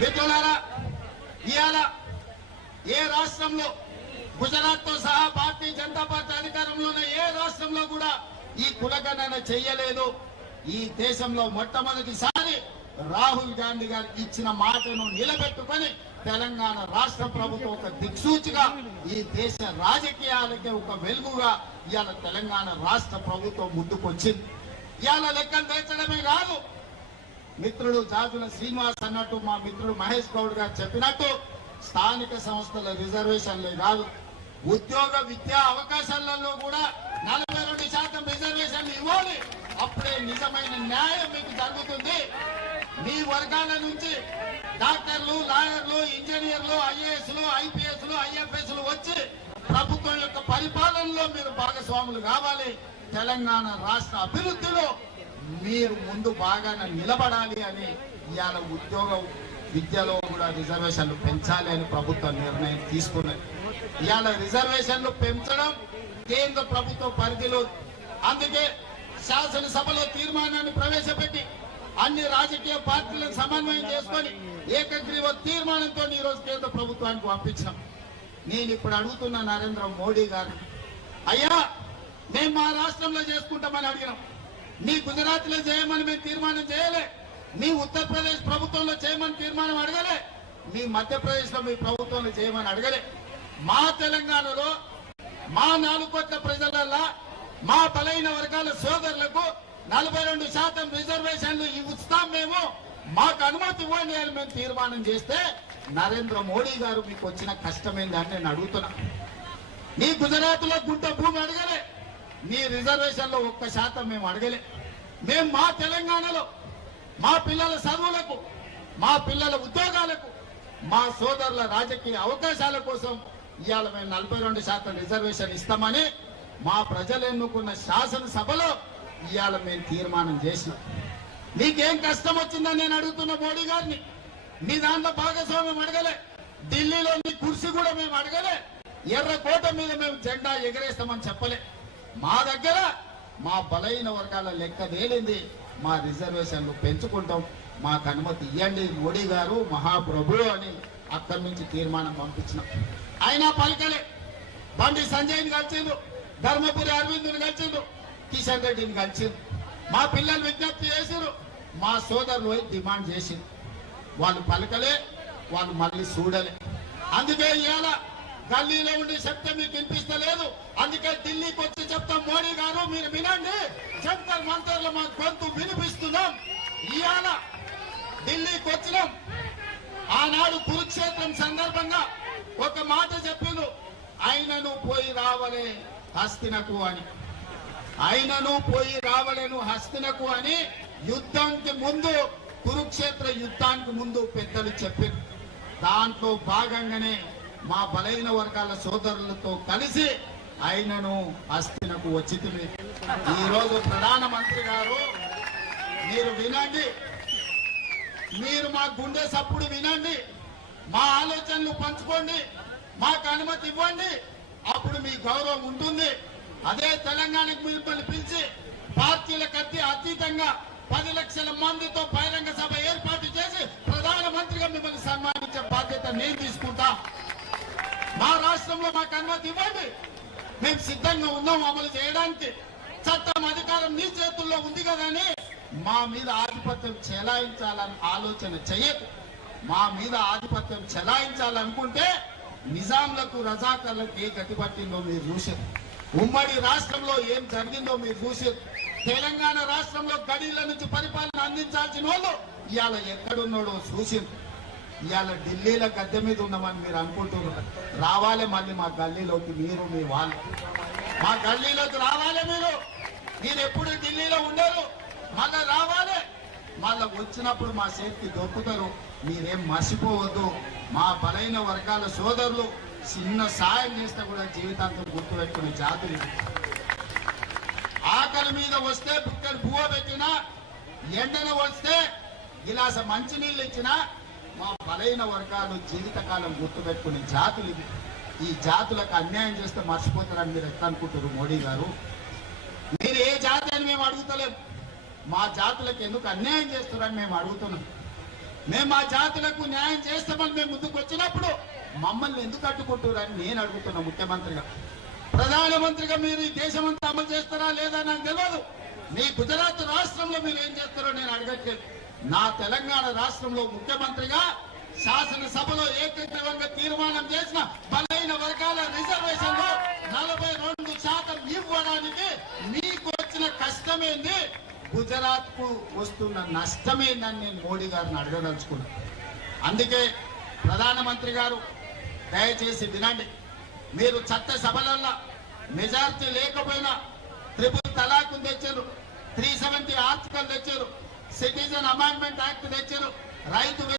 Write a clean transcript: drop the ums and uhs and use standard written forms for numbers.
మిత్రులారా, ఇవాళ ఏ రాష్ట్రంలో గుజరాత్ తో సహా భారతీయ జనతా పార్టీ అధికారంలో ఉన్న ఏ రాష్ట్రంలో కూడా ఈ కులగణన చెయ్యలేదు. ఈ దేశంలో మొట్టమొదటిసారి రాహుల్ గాంధీ గారు ఇచ్చిన మాటను నిలబెట్టుకొని తెలంగాణ రాష్ట్ర ప్రభుత్వం ఒక దిక్సూచిగా ఈ దేశ రాజకీయాలకి ఒక వెలుగుగా ఇవాళ తెలంగాణ రాష్ట్ర ప్రభుత్వం ముందుకొచ్చింది. ఇవాళ లెక్కలు తెచ్చడమే కాదు, మిత్రుడు జాజుల శ్రీనివాస్ అన్నట్టు, మా మిత్రుడు మహేష్ గౌడ్ గారు చెప్పినట్టు స్థానిక సంస్థల రిజర్వేషన్లే కాదు, ఉద్యోగ విద్యా అవకాశాలలో కూడా 42% రిజర్వేషన్లు ఇవ్వాలి. అప్పుడే నిజమైన న్యాయం మీకు జరుగుతుంది. మీ వర్గాల నుంచి డాక్టర్లు, లాయర్లు, ఇంజనీర్లు, ఐఏఎస్లు, ఐపీఎస్లు, ఐఎఫ్ఎస్లు వచ్చి ప్రభుత్వం యొక్క పరిపాలనలో మీరు భాగస్వాములు కావాలి. తెలంగాణ రాష్ట్ర అభివృద్ధిలో మీరు ముందు బాగానే నిలబడాలి అని ఇవాళ ఉద్యోగ విద్యలో కూడా రిజర్వేషన్లు పెంచాలి అని ప్రభుత్వం నిర్ణయం తీసుకున్నది. ఇవాళ రిజర్వేషన్లు పెంచడం కేంద్ర ప్రభుత్వ పరిధిలో, అందుకే శాసనసభలో తీర్మానాన్ని ప్రవేశపెట్టి అన్ని రాజకీయ పార్టీలను సమన్వయం చేసుకొని ఏకగ్రీవ తీర్మానంతో ఈ రోజు కేంద్ర ప్రభుత్వానికి పంపించాం. నేను ఇప్పుడు అడుగుతున్న నరేంద్ర మోడీ గారు, అయ్యా మేము మా రాష్ట్రంలో చేసుకుంటామని అడిగినాం, మీ గుజరాత్ లో చేయమని మేము తీర్మానం చేయలే, మీ ఉత్తరప్రదేశ్ ప్రభుత్వంలో చేయమని తీర్మానం అడగలే, మీ మధ్యప్రదేశ్ లో మీ ప్రభుత్వంలో చేయమని అడగలే. మా తెలంగాణలో మా 4 కోట్ల ప్రజలల్లా మా బలైన వర్గాల సోదరులకు 42% రిజర్వేషన్లు ఇస్తాం, మేము మాకు అనుమతి ఇవ్వండి అని మేము తీర్మానం చేస్తే నరేంద్ర మోడీ గారు మీకు వచ్చిన కష్టమైందని నేను అడుగుతున్నా. మీ గుజరాత్ లో గుంట భూమి అడగలే, మీ రిజర్వేషన్లో 1% మేము అడగలే. మేము మా తెలంగాణలో మా పిల్లల చదువులకు, మా పిల్లల ఉద్యోగాలకు, మా సోదరుల రాజకీయ అవకాశాల కోసం ఇవాళ మేము 42% రిజర్వేషన్ ఇస్తామని మా ప్రజలు ఎన్నుకున్న శాసనసభలో ఇవాళ మేము తీర్మానం చేసినాం. మీకేం కష్టం వచ్చిందని నేను అడుగుతున్న మోడీ గారిని. మీ దాంట్లో భాగస్వామ్యం అడగలే, ఢిల్లీలో మీ కుర్చీ కూడా మేము అడగలే, ఎర్రకోట మీద మేము జెండా ఎగరేస్తామని చెప్పలే. మా దగ్గర మా బలైన వర్గాల లెక్క తేలింది, మా రిజర్వేషన్లు పెంచుకుంటాం, మాకు అనుమతి ఇవ్వండి మోడీ గారు మహాప్రభు అని అక్కడి నుంచి తీర్మానం పంపించినాం. అయినా పలకలే. బండి సంజయ్ని కలిసిండు, ధర్మపురి అరవింద్ని కలిసిండు, కిషన్ రెడ్డిని కలిసిండు. మా పిల్లలు విజ్ఞప్తి చేసిరు, మా సోదరులు డిమాండ్ చేసిండు, వాళ్ళు పలకలే, వాళ్ళు మళ్ళీ చూడలే. అందుకే ఇవాళ గల్లీలో ఉండి చెప్తే మీకు వినిపిస్తలేదు, అందుకే ఢిల్లీకి వచ్చి చెప్తాం, మోడీ గారు మీరు వినండి, జంతర్ మంతర్లు మా గొంతు వినిపిస్తున్నాం. ఇవాళ ఢిల్లీకి వచ్చినాం. ఆనాడు కురుక్షేత్రం సందర్భంగా ఒక మాట చెప్పిండు, ఆయనను పోయి రావలే హస్తినకు అని, ఆయనను పోయి రావలేను హస్తినకు అని యుద్ధానికి ముందు, కురుక్షేత్ర యుద్ధానికి ముందు పెద్దలు చెప్పారు. దాంట్లో భాగంగానే మా బలైన వర్గాల సోదరులతో కలిసి ఆయనను హస్తినకు వచ్చింది. ఈ రోజు ప్రధానమంత్రి గారు మీరు వినండి, మీరు మా గుండె సప్పుడు వినండి, మా ఆలోచనలు పంచుకోండి, మాకు అనుమతి ఇవ్వండి, అప్పుడు మీ గౌరవం ఉంటుంది. అదే తెలంగాణకు మిమ్మల్ని పిలిచి పార్టీలకు అతీతంగా 10 లక్షల మందితో బహిరంగ సభ ఏర్పాటు చేసి ప్రధానమంత్రిగా మిమ్మల్ని సన్మానించే బాధ్యత నేను తీసుకుంటా. మా రాష్ట్రంలో మాకు అనుమతి ఇవ్వండి, మేము సిద్ధంగా ఉన్నాం అమలు చేయడానికి. చట్టం అధికారం నీ చేతుల్లో ఉంది కదని మా మీద ఆధిపత్యం చెలాయించాలని ఆలోచన చేయదు. మా మీద ఆధిపత్యం చెలాయించాలనుకుంటే నిజాంలకు, రజాకర్లకు ఏ గతి పట్టిందో మీరు చూసారు. ఉమ్మడి రాష్ట్రంలో ఏం జరిగిందో మీరు చూసారు. తెలంగాణ రాష్ట్రంలో గడిల నుంచి పరిపాలన అందించాల్సిన వాళ్ళు ఇవాళ ఎక్కడున్నాడో చూసారు. ఇవాళ ఢిల్లీలో గద్దె మీద ఉన్నామని మీరు అనుకుంటున్నారు. రావాలి మళ్ళీ మా గల్లీలోకి, మీరు మీ వాళ్ళు మా గల్లీలోకి రావాలి. మీరు ఎప్పుడు ఢిల్లీలో ఉండరు, మళ్ళా రావాలి. మళ్ళా వచ్చినప్పుడు మా చేతికి దొక్కుతారు. మీరేం మర్చిపోవద్దు, మా బలైన వర్గాల సోదరులు చిన్న సాయం చేస్తే కూడా జీవితాంతం గుర్తుపెట్టుకునే జాతులు. ఆకలి మీద వస్తే బుక్కలు పువ్వ పెట్టినా, ఎండన వస్తే గిలాస మంచినీళ్ళు ఇచ్చినా మా బలైన వర్గాలు జీవితకాలం గుర్తుపెట్టుకునే జాతులు ఇది. ఈ జాతులకు అన్యాయం చేస్తే మర్చిపోతారని మీరు ఎట్లా అనుకుంటారు మోడీ గారు? మీరు ఏ జాతి అని మేము అడుగుతలేము, మా జాతులకు ఎందుకు అన్యాయం చేస్తారని మేము అడుగుతున్నాం. మేము మా జాతులకు న్యాయం చేస్తామని మేము ముందుకు వచ్చినప్పుడు మమ్మల్ని ఎందుకు అడ్డుకుంటున్నారని నేను అడుగుతున్నా ముఖ్యమంత్రిగా. ప్రధానమంత్రిగా మీరు ఈ దేశమంతా అమలు చేస్తారా లేదా నాకు తెలియదు. మీ గుజరాత్ రాష్ట్రంలో మీరు ఏం చేస్తారో నేను అడగట్లేదు. నా తెలంగాణ రాష్ట్రంలో ముఖ్యమంత్రిగా శాసనసభలో ఏకగ్రీవంగా తీర్మానం చేసిన బలైన వర్గాల రిజర్వేషన్ లో 42% ఇవ్వడానికి మీకు వచ్చిన కష్టమేంది, గుజరాత్ కు వస్తున్న నష్టమేందని నేను మోడీ గారిని అడగదలుచుకున్నాను. అందుకే ప్రధానమంత్రి గారు దయచేసి వినండి. మీరు చట్టసభలల్లో మెజార్టీ లేకపోయినా ట్రిపుల్ తలాక్ తెచ్చారు, 370 ఆర్టికల్ తెచ్చారు, సిటిజన్ అమెండ్మెంట్ యాక్ట్ తెచ్చారు, రైతు